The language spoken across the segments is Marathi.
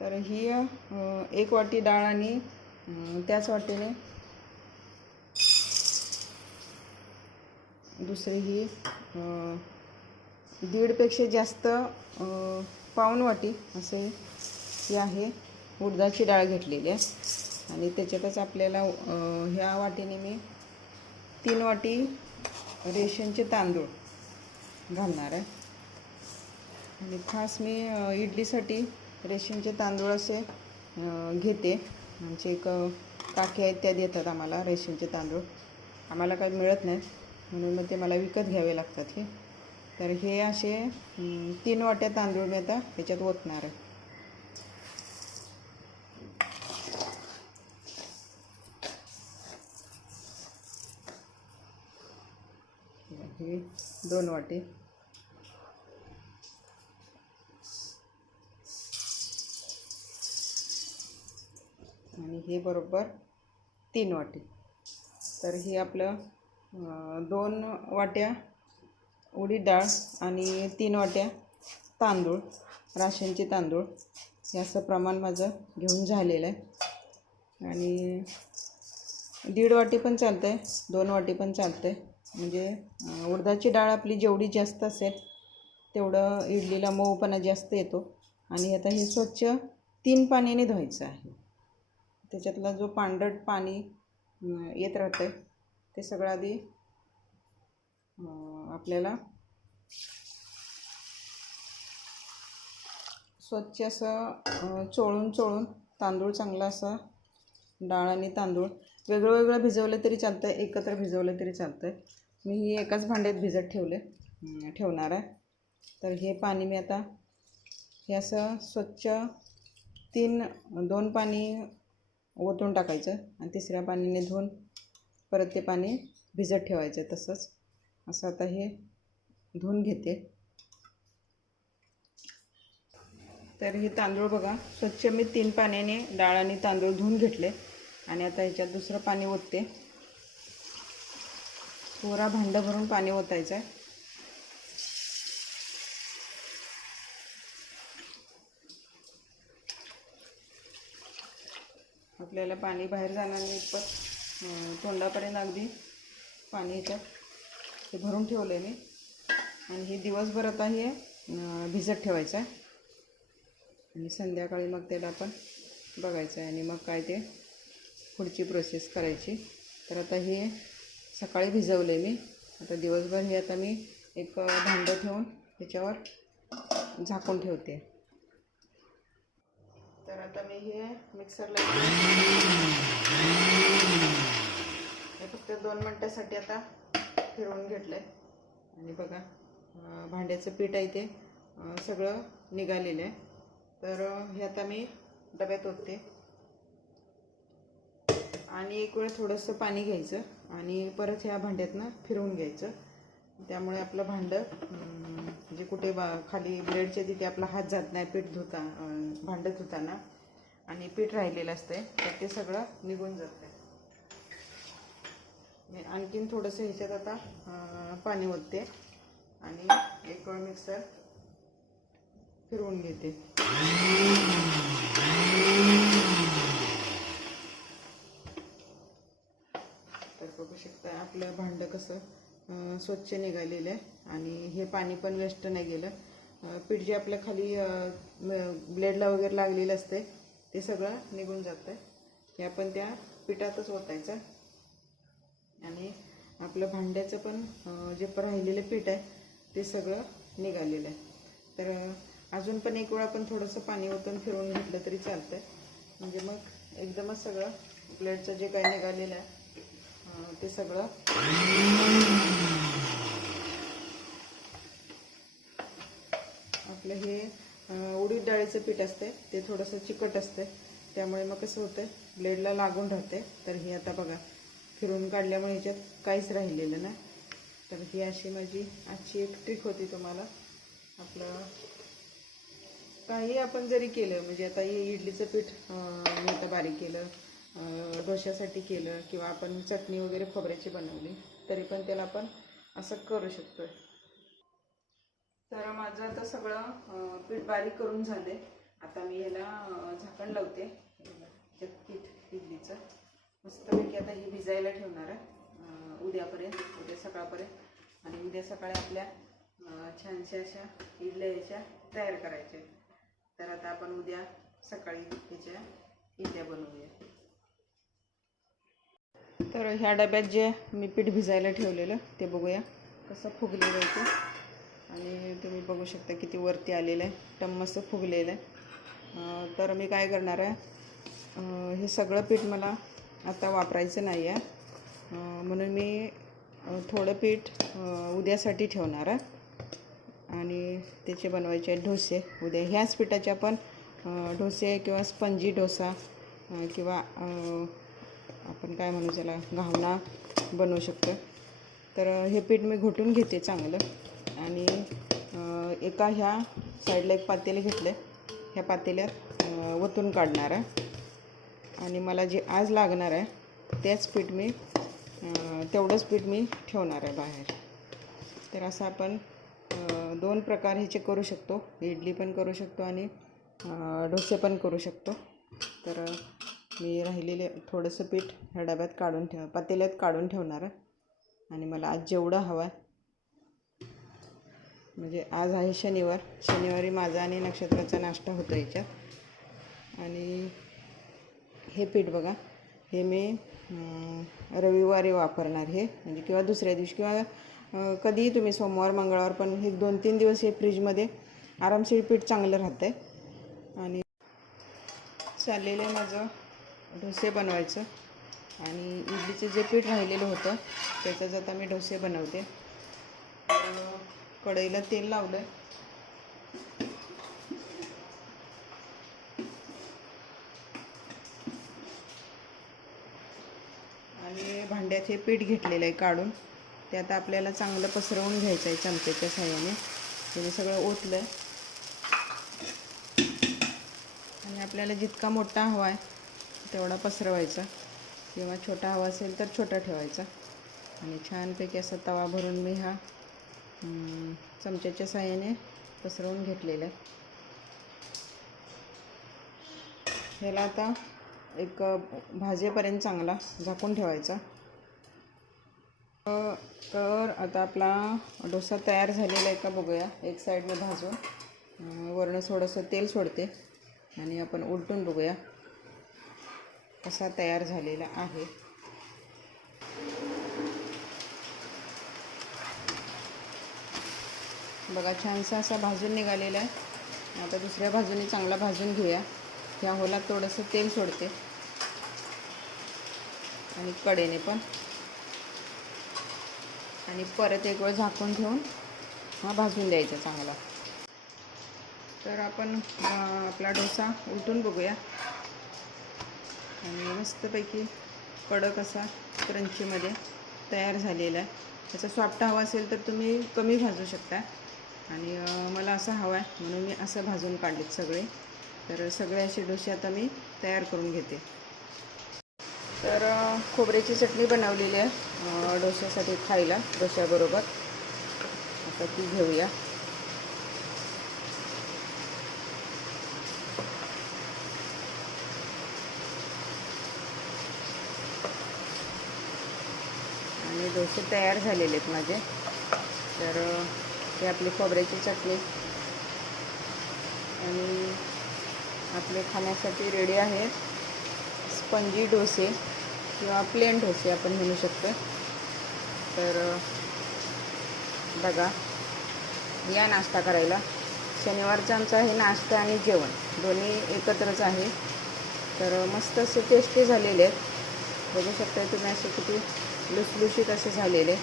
तर ही एक वाटी डाळ आणि त्याच वाटीने दुसरी ही दीडपेक्षा जास्त अ, वाटी असे ही आहे. उडदाची डाळ घेतलेली आहे. आणि त्याच्यातच आपल्याला ह्या वाटीने मी तीन वाटी रेशनचे तांदूळ घालणार आहे. आणि खास मी इडलीसाठी रेशनचे तांदूळ असे घेते. आमचे एक काकी आहेत त्या देतात आम्हाला रेशनचे तांदूळ. आम्हाला काही मिळत नाहीत म्हणून मग ते मला विकत घ्यावे लागतात हे. तर हे असे तीन वाट्या तांदूळ मी आता ह्याच्यात ओतणार आहे. हे दोन वाटे. आणि हे बरोबर तीन वाटी. तर हे आपलं दोन वाट्या उडीद डाळ आणि तीन वाट्या तांदूळ राशनचे तांदूळ. याचं प्रमाण माझं घेऊन झालेलं आहे. आणि दीड वाटी पण चालतं आहे दोन वाटी पण चालतं आहे म्हणजे उडदाची डाळ आपली जेवढी जास्त असेल तेवढं इडलीला मऊपणा जास्त येतो. आणि आता हे स्वच्छ तीन पाण्याने धुवायचं आहे. त्याच्यातला जो पांढरट पाणी येत राहतं आहे ते सगळं आधी आपल्याला स्वच्छ असं चोळून चोळून तांदूळ चांगला असा डाळ आणि तांदूळ वेगळं वेगळं भिजवलं तरी चालतं आहे एकत्र भिजवलं तरी चालतं आहे मी ही एकाच भांड्यात भिजत ठेवले ठेवणार आहे. तर हे पाणी मी आता हे असं स्वच्छ तीन दोन पाणी ओतून टाकायचं आणि तिसऱ्या पाण्याने धुवून परत ते पाणी भिजत ठेवायचं तसंच. असं आता हे धुवून घेते. तर हे तांदूळ बघा स्वच्छ मी तीन पाण्याने डाळ आणि तांदूळ धुवून घेतले आणि आता ह्याच्यात दुसरं पाणी ओतते. पुरा भांडं भरून पाणी ओतायचं आहे. आपल्याला पाणी बाहेर जाणार नाही इतपत. तोंडापर्यंत अगदी पाणी ह्याच्यात हे भरून ठेवलं आहे मी. आणि हे दिवसभर आता हे भिजत ठेवायचं आहे. आणि संध्याकाळी मग त्याला आपण बघायचं आहे आणि मग काय ते पुढची प्रोसेस करायची. तर आता हे सकाळी भिजवले मी. आता दिवसभर हे आता मी एक भांडं ठेवून त्याच्यावर झाकून ठेवते. तर आता मी हे मिक्सरला हे फक्त दोन मिनटासाठी आता फिरवून घेतलं आहे आणि बघा भांड्याचं पीठ आहे ते सगळं निघालेलं आहे. तर हे आता मी डब्यात ओतते. आणि एक वेळ थोडंसं पाणी घ्यायचं आणि परत ह्या भांड्यातनं फिरवून घ्यायचं. त्यामुळे आपलं भांडं म्हणजे कुठे बा खाली ब्रेडच्या तिथे आपला हात जात नाही पीठ धुता भांडं धुताना. आणि पीठ राहिलेलं असतंय तर ते सगळं निघून जातं आणखीन थोडंसं ह्याच्यात आता पाणी ओतते आणि एक वेळ मिक्सर फिरवून घेते. तर बघू शकता आपलं भांडं कसं स्वच्छ निघालेलं आहे आणि हे पाणी पण वेस्ट नाही गेलं. पीठ जे आपल्या खाली ब्लेडला वगैरे लागलेलं असते ते सगळं निघून जातं हे आपण त्या पिठातच ओतायचं. आणि आपलं भांड्याचं पण जे पण राहिलेलं पीठ आहे ते सगळं निघालेलं आहे. तर अजून पण एक वेळ आपण थोडंसं पाणी ओतून फिरवून घेतलं तरी चालतंय. म्हणजे मग एकदमच सगळं प्लेटचं जे काही निघालेलं आहे ते सगळं. आपलं हे उडीद डाळीचं पीठ असते ते थोडंसं चिकट असते त्यामुळे मग कसं होतं ब्लेडला लागून राहते तर ही आता बघा फिरून काढल्यामुळे ह्याच्यात काहीच राहिलेलं नाही. तर ही अशी माझी आजची एक ट्रिक होती तुम्हाला. आपलं काही आपण जरी केलं म्हणजे आता हे इडलीचं पीठ मी आता बारीक केलं. डोश्यासाठी केलं किंवा आपण चटणी वगैरे खोबऱ्याची बनवली तरी पण त्याला आपण असं करू शकतो तर माझं आता सगळं पीठ बारीक करून झाले. आता मी ह्याला झाकण लावते. पीठ इडलीचं. मस्तपैकी आता ही भिजायला ठेवणार आहे उद्यापर्यंत उद्या सकाळपर्यंत. आणि उद्या सकाळी आपल्या छानशा अशा इडल्या याच्या तयार करायच्या तर आता आपण उद्या सकाळी त्याच्या इडल्या बनवूया. तर ह्या डब्यात जे मी पीठ भिजायला ठेवलेलं ते बघूया कसं फुगलेलं आहे ते. आणि तुम्ही बघू शकता किती वरती आलेलं आहे टम फुगलेलं आहे. तर मी काय करणार आहे हे सगळं पीठ मला आता वापरायचं नाही आहे. म्हणून मी थोडं पीठ उद्यासाठी ठेवणार आहे. आणि त्याचे बनवायचे आहेत डोसे. उद्या ह्याच पिठाचे आपण डोसे किंवा स्पंजी डोसा किंवा आपण काय म्हणू त्याला घावना बनवू शकतो. तर हे पीठ मी घोटून घेते चांगलं. आणि एका ह्या साईडला एक पातेलं घेतलं. ह्या पातेल्यात ओतून काढणार आहे. आणि मला जे आज लागणार आहे त्याच पीठ मी तेवढंच पीठ मी ठेवणार आहे बाहेर. तर असं आपण दोन प्रकार ह्याचे करू शकतो. इडली पण करू शकतो आणि डोसे पण करू शकतो. तर मी राहिलेले थोडंसं पीठ ह्या डब्यात काढून ठेव पातेल्यात काढून ठेवणार आहे. आणि मला आज जेवढं हवं आहे म्हणजे आज आहे शनिवार शनिवारी माझा आणि नक्षत्राचा नाश्ता होतो याच्यात. आणि हे पीठ बघा हे मी रविवारी वापरणार हे म्हणजे किंवा दुसऱ्या दिवशी किंवा कधीही तुम्ही सोमवार मंगळवार पण हे दोन तीन दिवस हे फ्रीजमध्ये आरामशीर पीठ चांगलं राहतं आहे आणि चाललेलं आहे माझं डोसे बनवायचं. आणि इडलीचं जे पीठ राहिलेलं होतं त्याच्याच आता मी डोसे बनवते. कढईला तेल लावलं आणि भांड्यात हे पीठ घेतलेलं आहे काढून. ते आता आपल्याला चांगलं पसरवून घ्यायचं आहे चमच्याच्या साह्याने. म्हणजे सगळं ओतलं आहे आणि आपल्याला जितका मोठा हवा आहे तेवढा पसरवायचा. किंवा छोटा हवा असेल तर छोटा ठेवायचा. आणि छानपैकी असा तवा भरून मी हा चमच्याच्या साह्याने पसरवून घेतलेला आहे. ह्याला आता एक भाजेपर्यंत चांगला झाकून ठेवायचा. तर आता आपला डोसा तयार झालेला आहे का बघूया. एक साईडने भाजून अ, वरनं थोडंसं तेल सोडते. आणि आपण उलटून बघूया. असा तयार झालेला आहे. बघा छानसा असा भाजून निघालेला आहे. आता दुसऱ्या बाजूने चांगला भाजून घेऊया. ह्या होलात थोडंसं तेल सोडते. आणि कडेने पण. आणि परत एक वेळ झाकून ठेवून हा भाजून द्यायचा चांगला. तर आपण आपला डोसा उलटून बघूया. आणि मस्तपैकी कडक असा क्रंचीमध्ये तयार झालेला आहे. त्याचा सॉफ्ट हवा असेल तर तुम्ही कमी भाजू शकता. आणि मला असा हवा आहे म्हणून मी असं भाजून काढलेत सगळे. तर सगळे असे डोसे आता मी तयार करून घेते. तर खोबऱ्याची चटणी बनवलेली आहे डोश्यासाठी खायला डोश्याबरोबर. आता ती घेऊया आणि डोसे तयार झालेले आहेत माझे. तर ते हे आपली खोबऱ्याची चटणी. आणि आपले खाण्यासाठी रेडी आहेत स्पंजी डोसे किंवा प्लेन डोसे आपण म्हणू शकतो. तर बघा या नाश्ता करायला. शनिवारचं आमचा आहे नाश्ता आणि जेवण. दोन्ही एकत्रच आहे. तर मस्त असे टेस्टी झालेले आहेत. बघू शकता तुम्ही असे किती लुसलुशीत असे झालेले.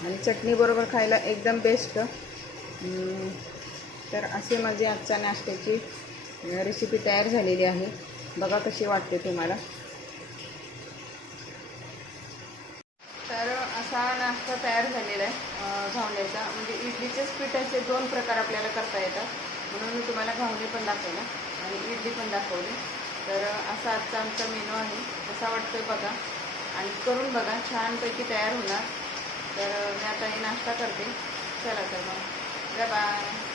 आणि चटणीबरोबर खायला एकदम बेस्ट तर असे माझी आजच्या नाश्त्याची रेसिपी तयार झालेली आहे. बघा कशी वाटते तुम्हाला. तर असा नाश्ता तयार झालेला आहे घावण्याचा. म्हणजे इडलीचेच पिठाचे दोन प्रकार आपल्याला करता येतात. म्हणून मी तुम्हाला घावणे पण दाखवले आणि इडली पण दाखवली. तर असा आजचा आमचा मेनू आहे. कसा वाटतोय बघा. आणि करून बघा. छानपैकी तयार होणार. तर मी आता हे नाश्ता करते. चला तर मग. बाय